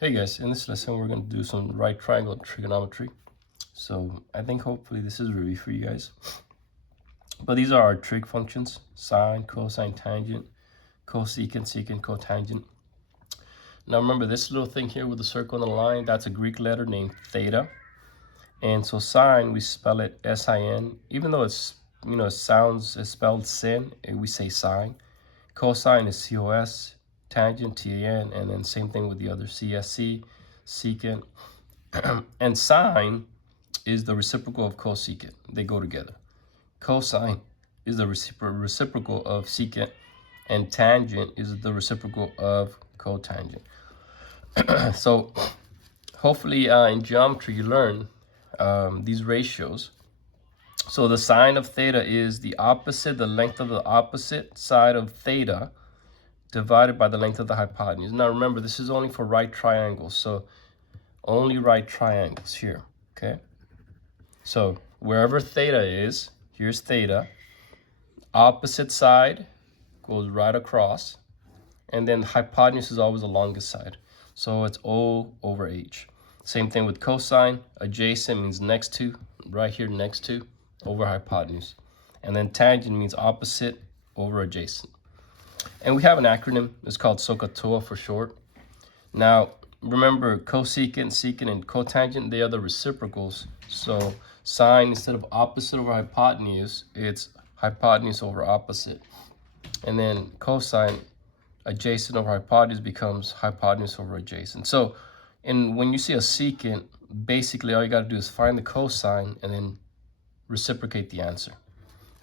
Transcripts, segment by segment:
Hey guys, in this lesson we're going to do some right triangle trigonometry. So I think hopefully this is really for you guys. But these are our trig functions: sine, cosine, tangent, cosecant, secant, cotangent. Now remember this little thing here with the circle and the line, that's a Greek letter named theta. And so sine, we spell it S-I-N. Even though it's, it's spelled sin, we say sine. Cosine is C-O-S, tangent, T-A-N, and then same thing with the other C-S-C, secant. And sine is the reciprocal of cosecant. They go together. Cosine is the reciprocal of secant, and tangent is the reciprocal of cotangent. So hopefully in geometry you learn these ratios. So the sine of theta is the length of the opposite side of theta divided by the length of the hypotenuse. Now remember, this is only for right triangles, so only right triangles here, okay? So wherever theta is, here's theta, opposite side goes right across, and then the hypotenuse is always the longest side. So it's O over H. Same thing with cosine. Adjacent means next to, right here next to, over hypotenuse. And then tangent means opposite over adjacent. And we have an acronym. It's called SOHCAHTOA for short. Now, remember, cosecant, secant, and cotangent, they are the reciprocals. So sine, instead of opposite over hypotenuse, it's hypotenuse over opposite. And then cosine, adjacent over hypotenuse, becomes hypotenuse over adjacent. So when you see a secant, basically all you got to do is find the cosine and then reciprocate the answer.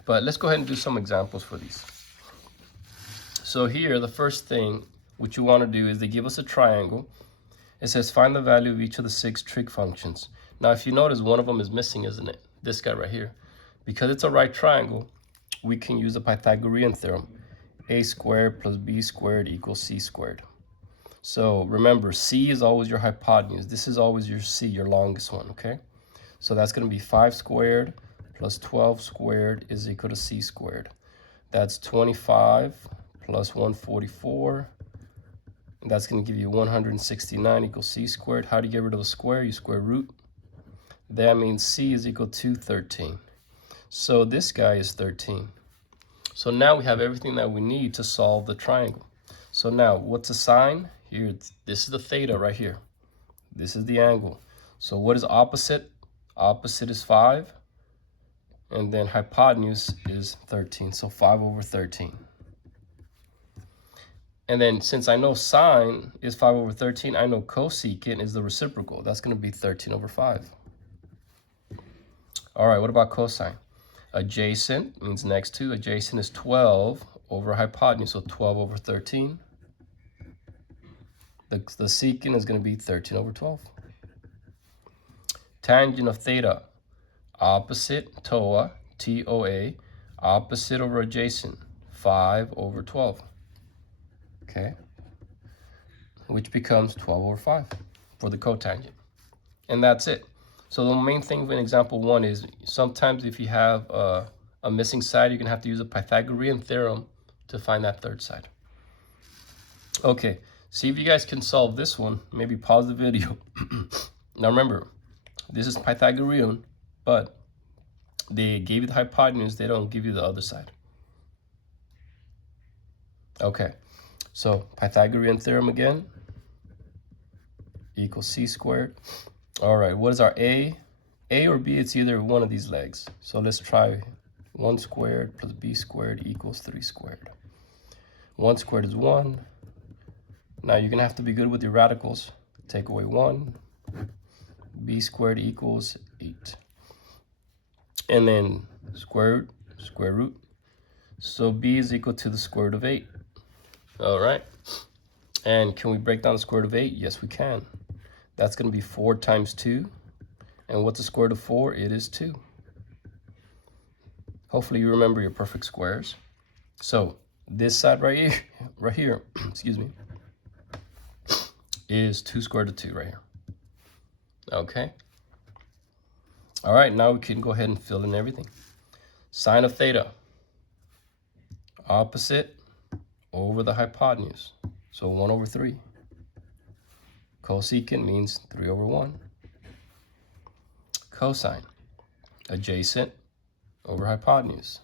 But let's go ahead and do some examples for these. So here, the first thing what you want to do is they give us a triangle. It says find the value of each of the 6 trig functions. Now, if you notice, one of them is missing, isn't it? This guy right here. Because it's a right triangle, we can use the Pythagorean theorem. A squared plus B squared equals C squared. So remember, C is always your hypotenuse. This is always your C, your longest one, okay? So that's going to be 5 squared plus 12 squared is equal to C squared. That's 25 plus 144. And that's going to give you 169 equals C squared. How do you get rid of a square? You square root. That means C is equal to 13. So this guy is 13. So now we have everything that we need to solve the triangle. So now, what's a sine? Here, this is the theta right here. This is the angle. So what is opposite? Opposite is 5. And then hypotenuse is 13. So 5 over 13. And then since I know sine is 5 over 13, I know cosecant is the reciprocal. That's going to be 13 over 5. All right, what about cosine? Adjacent means next to. Adjacent is 12 over hypotenuse, so 12 over 13. The secant is going to be 13 over 12. Tangent of theta, opposite, TOA, T-O-A, opposite over adjacent, 5 over 12. Okay, which becomes 12 over 5 for the cotangent. And that's it. So the main thing in example 1 is sometimes if you have a missing side, you're going to have to use a Pythagorean theorem to find that third side. Okay, see if you guys can solve this one. Maybe pause the video. Now remember, this is Pythagorean, but they gave you the hypotenuse. They don't give you the other side. Okay, so Pythagorean theorem again equals C squared. All right, what is our A? A or B, it's either one of these legs. So let's try 1 squared plus B squared equals 3 squared. 1 squared is 1. Now you're gonna have to be good with your radicals. Take away 1. B squared equals 8. And then square root. So B is equal to the square root of 8. All right. And can we break down the square root of 8? Yes, we can. That's going to be 4 times 2. And what's the square root of 4? It is 2. Hopefully you remember your perfect squares. So this side right here, excuse me, is 2 square root of 2 right here. Okay. All right, now we can go ahead and fill in everything. Sine of theta, opposite over the hypotenuse. So 1 over 3. Cosecant means 3 over 1. Cosine, adjacent over hypotenuse.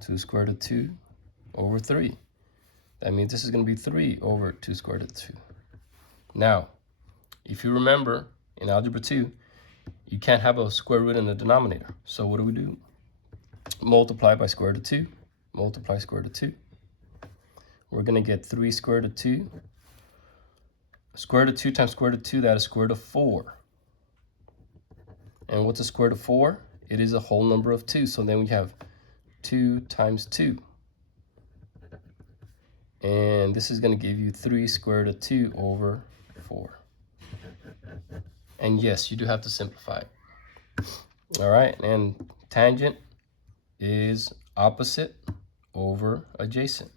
2 square root of 2 over 3. That means this is going to be 3 over 2 square root of 2. Now, if you remember, in algebra 2, you can't have a square root in the denominator. So what do? Multiply by square root of 2. Multiply square root of 2. We're going to get 3 square root of 2. Square root of 2 times square root of 2, that is square root of 4. And what's a square root of 4? It is a whole number of 2. So then we have 2 times 2. And this is going to give you 3 square root of 2 over 4. And yes, you do have to simplify it. All right, and tangent is opposite over adjacent.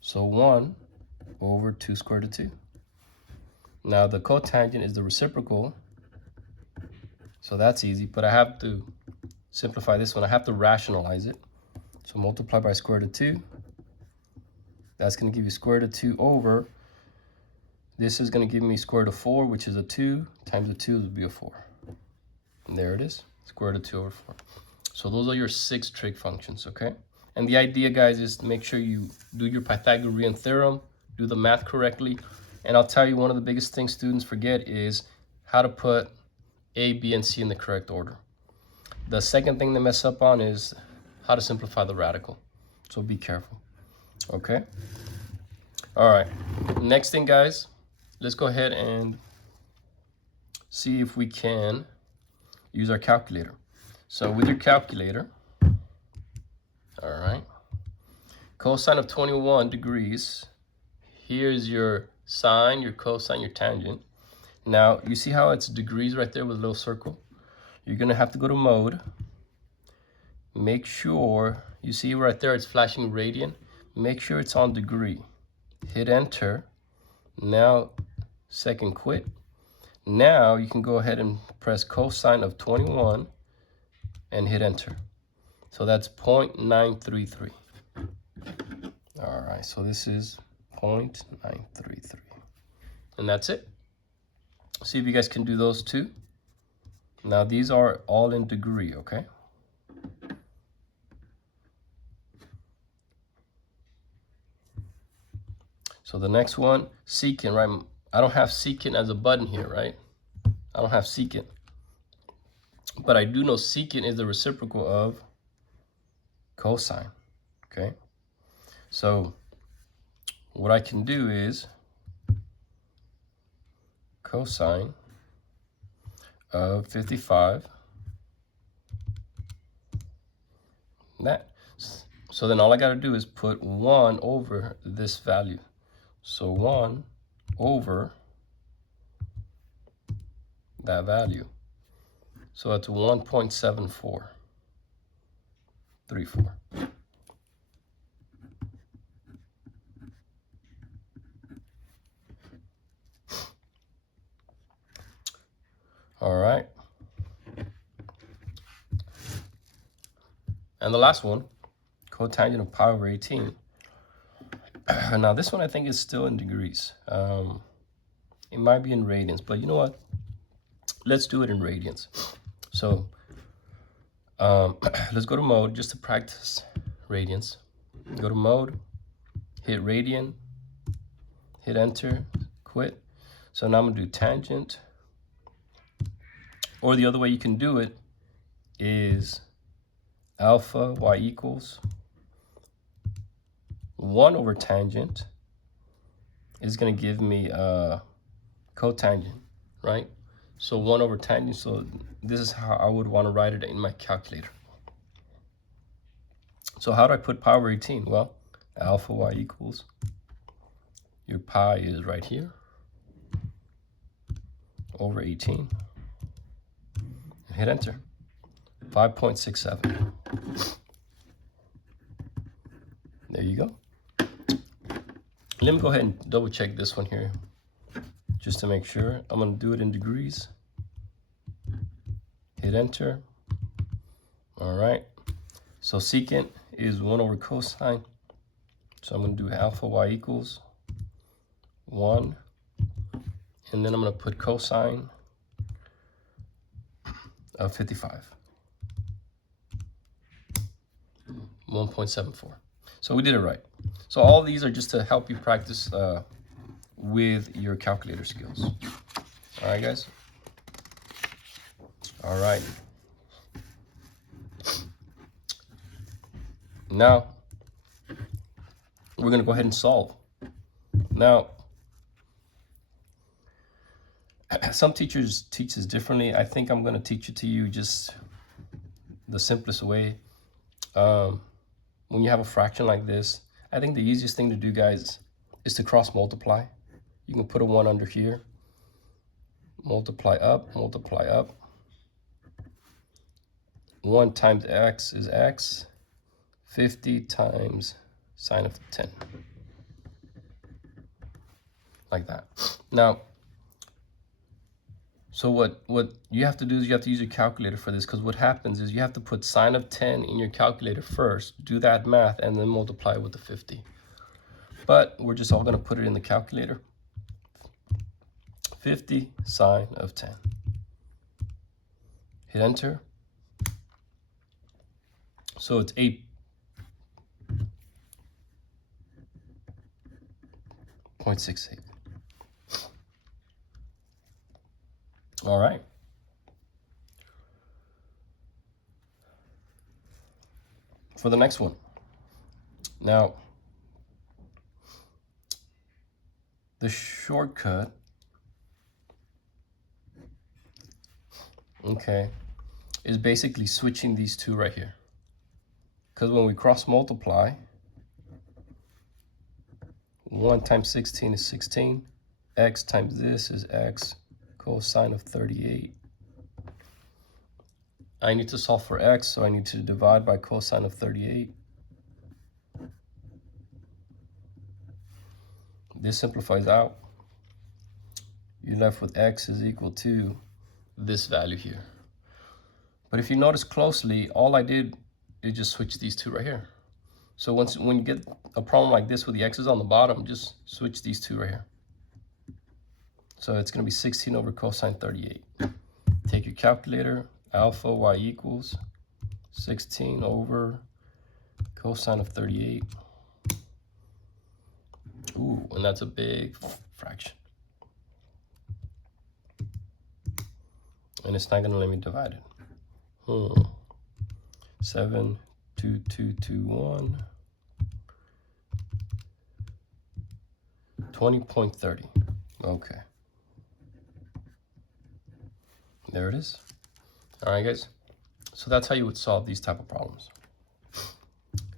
So 1 over 2 square root of 2. Now the cotangent is the reciprocal. So that's easy, but I have to simplify this one. I have to rationalize it. So multiply by square root of 2. That's going to give you square root of 2 over. This is going to give me square root of 4, which is a 2, times a 2 would be a 4. And there it is, square root of 2 over 4. So those are your 6 trig functions, okay? And the idea, guys, is to make sure you do your Pythagorean theorem, do the math correctly. And I'll tell you, one of the biggest things students forget is how to put A, B, and C in the correct order. The second thing they mess up on is how to simplify the radical. So be careful, okay? All right, next thing, guys, let's go ahead and see if we can use our calculator. So with your calculator, all right, cosine of 21 degrees, here's your sine, your cosine, your tangent. Now, you see how it's degrees right there with a little circle? You're going to have to go to mode. Make sure, you see right there it's flashing radian. Make sure it's on degree. Hit enter. Now, second quit. Now, you can go ahead and press cosine of 21 and hit enter. So that's 0.933. All right, so this is 0.933. And that's it. See if you guys can do those two. Now these are all in degree, okay? So the next one, secant, right? I don't have secant as a button here, right? I don't have secant. But I do know secant is the reciprocal of cosine, okay? So what I can do is cosine of 55, that. So then all I got to do is put 1 over this value. So 1 over that value. So that's 1.7434. All right. And the last one, cotangent of pi over 18. Now this one I think is still in degrees. It might be in radians, but you know what? Let's do it in radians. So let's go to mode just to practice radians. Go to mode, hit radian, hit enter, quit. So now I'm gonna do tangent. Or the other way you can do it is alpha y equals 1 over tangent is going to give me cotangent, right? So 1 over tangent, so this is how I would want to write it in my calculator. So how do I put pi over 18? Well, alpha y equals, your pi is right here, over 18. Hit enter. 5.67. There you go. Let me go ahead and double check this one here just to make sure. I'm going to do it in degrees. Hit enter. All right. So secant is 1 over cosine. So I'm going to do alpha y equals 1 and then I'm going to put cosine of 55. 1.74. So we did it right. So all these are just to help you practice with your calculator skills. All right, guys? All right. Now, we're going to go ahead and solve. Now, some teachers teach this differently. I think I'm going to teach it to you just the simplest way. When you have a fraction like this, I think the easiest thing to do, guys, is to cross multiply. You can put a 1 under here. Multiply up, multiply up. 1 times x is x. 50 times sine of 10. Like that. Now, so what you have to do is you have to use your calculator for this, because what happens is you have to put sine of 10 in your calculator first, do that math, and then multiply with the 50. But we're just all going to put it in the calculator. 50 sine of 10. Hit enter. So it's 8.68. All right. For the next one. Now, the shortcut, okay, is basically switching these two right here. Because when we cross multiply, 1 times 16 is 16. X times this is x, cosine of 38. I need to solve for x, so I need to divide by cosine of 38. This simplifies out. You're left with x is equal to this value here. But if you notice closely, all I did is just switch these two right here. So when you get a problem like this with the x's on the bottom, just switch these two right here. So it's going to be 16 over cosine 38. Take your calculator, alpha y equals 16 over cosine of 38. Ooh, and that's a big fraction. And it's not going to let me divide it. 72221 20.30. Okay. There it is. All right, guys. So that's how you would solve these type of problems.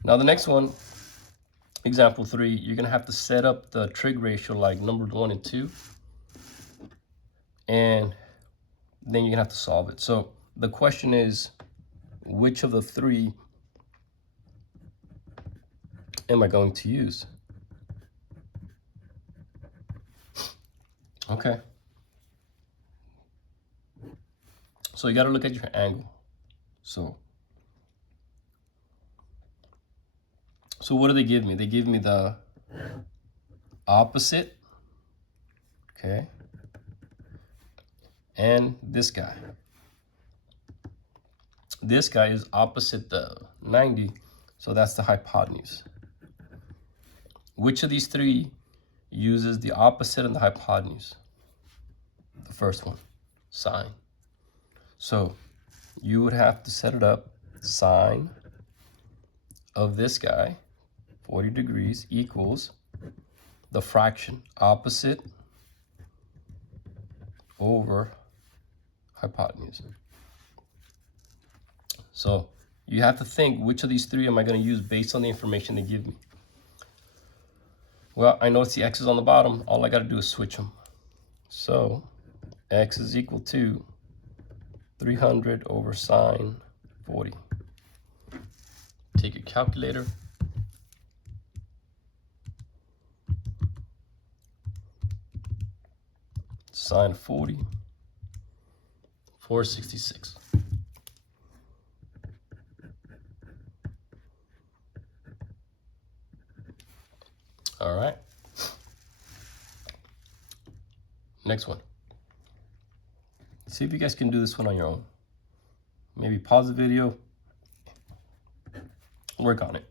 Now the next one, example 3, you're going to have to set up the trig ratio like numbers 1 and 2. And then you're going to have to solve it. So the question is, which of the 3 am I going to use? Okay. So you got to look at your angle. So what do they give me? They give me the opposite, okay, and this guy. This guy is opposite the 90, so that's the hypotenuse. Which of these 3 uses the opposite and the hypotenuse? The first one, sine. So you would have to set it up, sine of this guy, 40 degrees, equals the fraction, opposite over hypotenuse. So you have to think, which of these 3 am I going to use based on the information they give me? Well, I notice the x's on the bottom. All I got to do is switch them. So x is equal to 300 over sine 40. Take your calculator. Sine 40, 466. All right. Next one. See if you guys can do this one on your own. Maybe pause the video, work on it.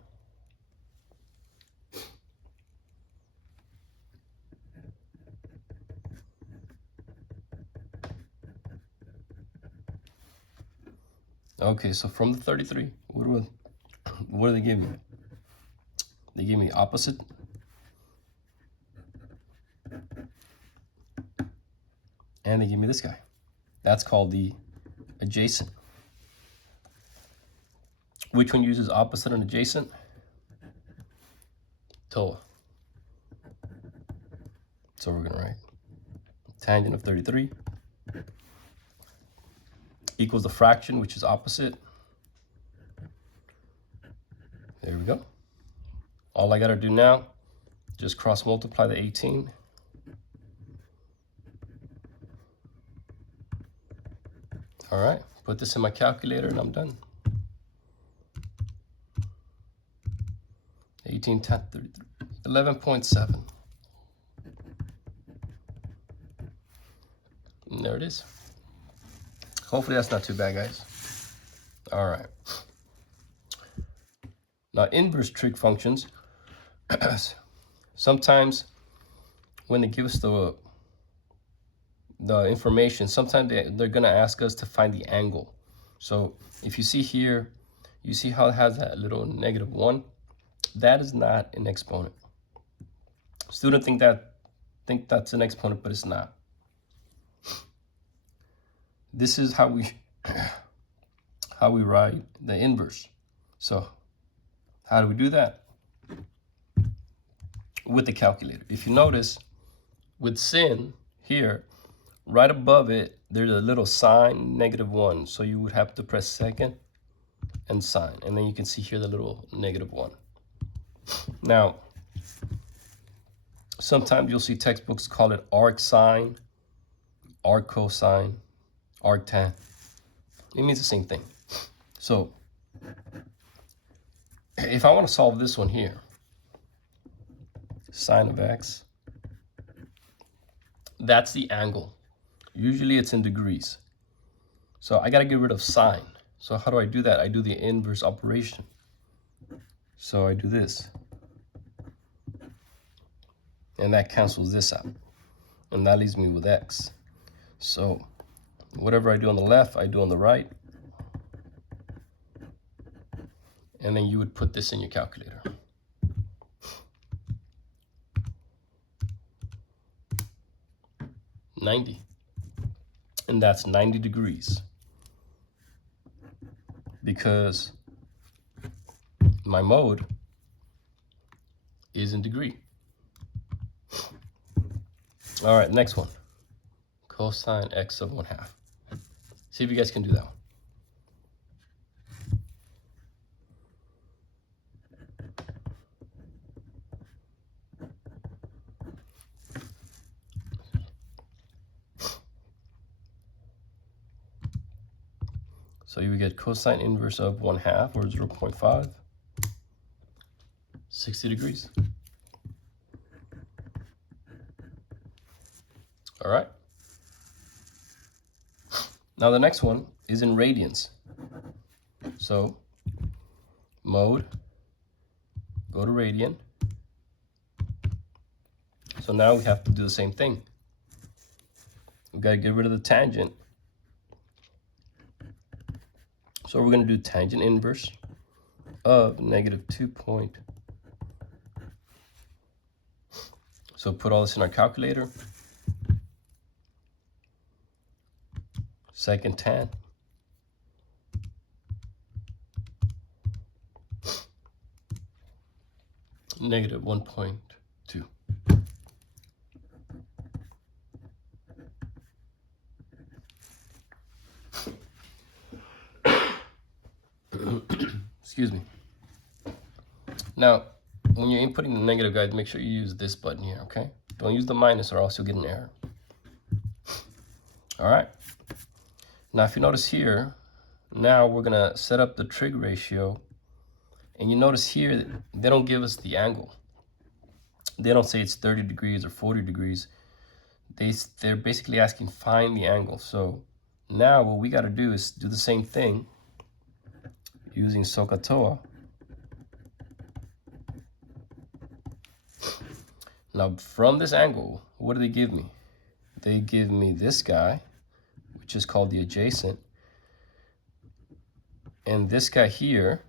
Okay, so from the 33, what do they give me? They give me opposite. And they give me this guy. That's called the adjacent. Which one uses opposite and adjacent? TOA. So we're gonna write tangent of 33 equals the fraction, which is opposite. There we go. All I gotta do now, just cross multiply the 18. All right, put this in my calculator and I'm done. 18 times 33, 11.7. And there it is. Hopefully that's not too bad, guys. All right. Now, inverse trig functions, sometimes when they give us the information, sometimes they're going to ask us to find the angle. So if you see here, you see how it has that little -1? That is not an exponent. Students think that's an exponent, but it's not. This is how we write the inverse. So how do we do that? With the calculator. If you notice, with sin here, right above it, there's a little sign, -1. So you would have to press second and sign. And then you can see here the little -1. Now, sometimes you'll see textbooks call it arc sine, arc cosine, arctan. It means the same thing. So if I want to solve this one here, sine of x, that's the angle. Usually it's in degrees. So I got to get rid of sine. So how do I do that? I do the inverse operation. So I do this. And that cancels this out. And that leaves me with x. So whatever I do on the left, I do on the right. And then you would put this in your calculator. $90. And that's 90 degrees. Because my mode is in degree. All right, next one. Cosine x of 1/2. See if you guys can do that one. So you would get cosine inverse of 1/2, or 0.5, 60 degrees. All right. Now the next one is in radians. So mode, go to radian. So now we have to do the same thing. We've got to get rid of the tangent. So we're going to do tangent inverse of -2. So put all this in our calculator. Second tan. -1.2. Excuse me. Now, when you're inputting the negative, guys, make sure you use this button here, okay? Don't use the minus or else you'll get an error. All right. Now, if you notice here, now we're going to set up the trig ratio. And you notice here, they don't give us the angle. They don't say it's 30 degrees or 40 degrees. they're basically asking find the angle. So now what we got to do is do the same thing using SOHCAHTOA. Now from this angle, what do they give me? They give me this guy, which is called the adjacent, and this guy here,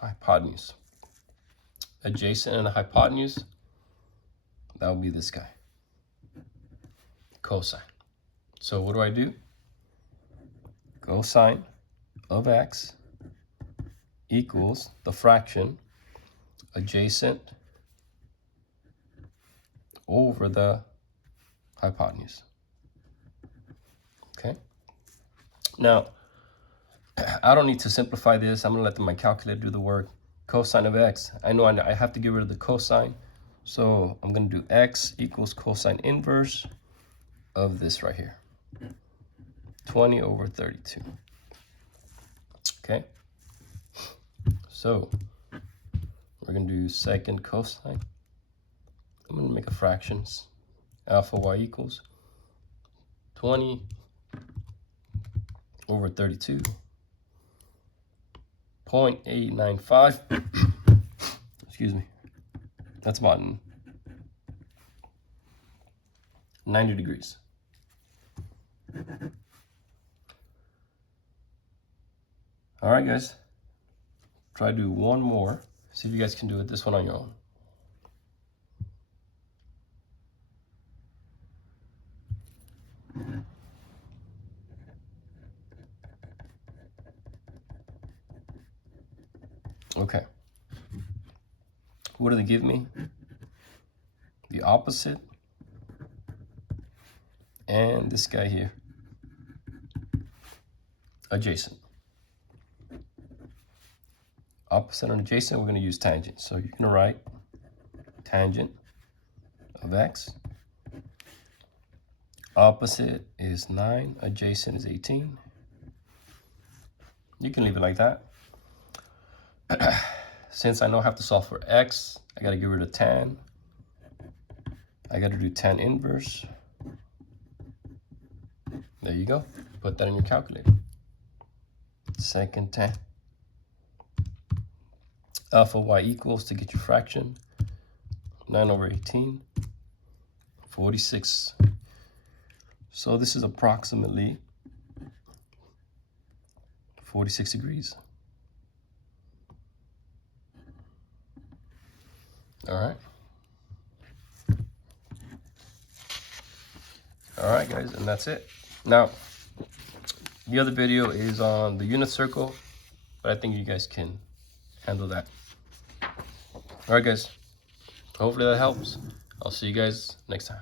hypotenuse. Adjacent and a hypotenuse, that would be this guy, cosine. So what do? Cosine of x equals the fraction adjacent over the hypotenuse. Okay. Now, I don't need to simplify this. I'm going to let my calculator do the work. Cosine of x, I know I have to get rid of the cosine. So I'm going to do x equals cosine inverse of this right here. 20 over 32. Okay. So we're going to do second cosine. I'm going to make a fractions. Alpha y equals 20 over 32. 0.895. Excuse me. That's about 90 degrees. All right, guys. Try to do one more. See if you guys can do it, this one on your own. Okay. What do they give me? The opposite and this guy here, adjacent. Opposite and adjacent, we're going to use tangent. So you're going to write tangent of x. Opposite is 9, adjacent is 18. You can leave it like that. Since I know I have to solve for x, I got to get rid of tan. I got to do tan inverse. There you go. Put that in your calculator. Second tan. Alpha y equals, to get your fraction, 9 over 18, 46. So this is approximately 46 degrees. All right. All right, guys, and that's it. Now, the other video is on the unit circle, but I think you guys can handle that. All right, guys. Hopefully that helps. I'll see you guys next time.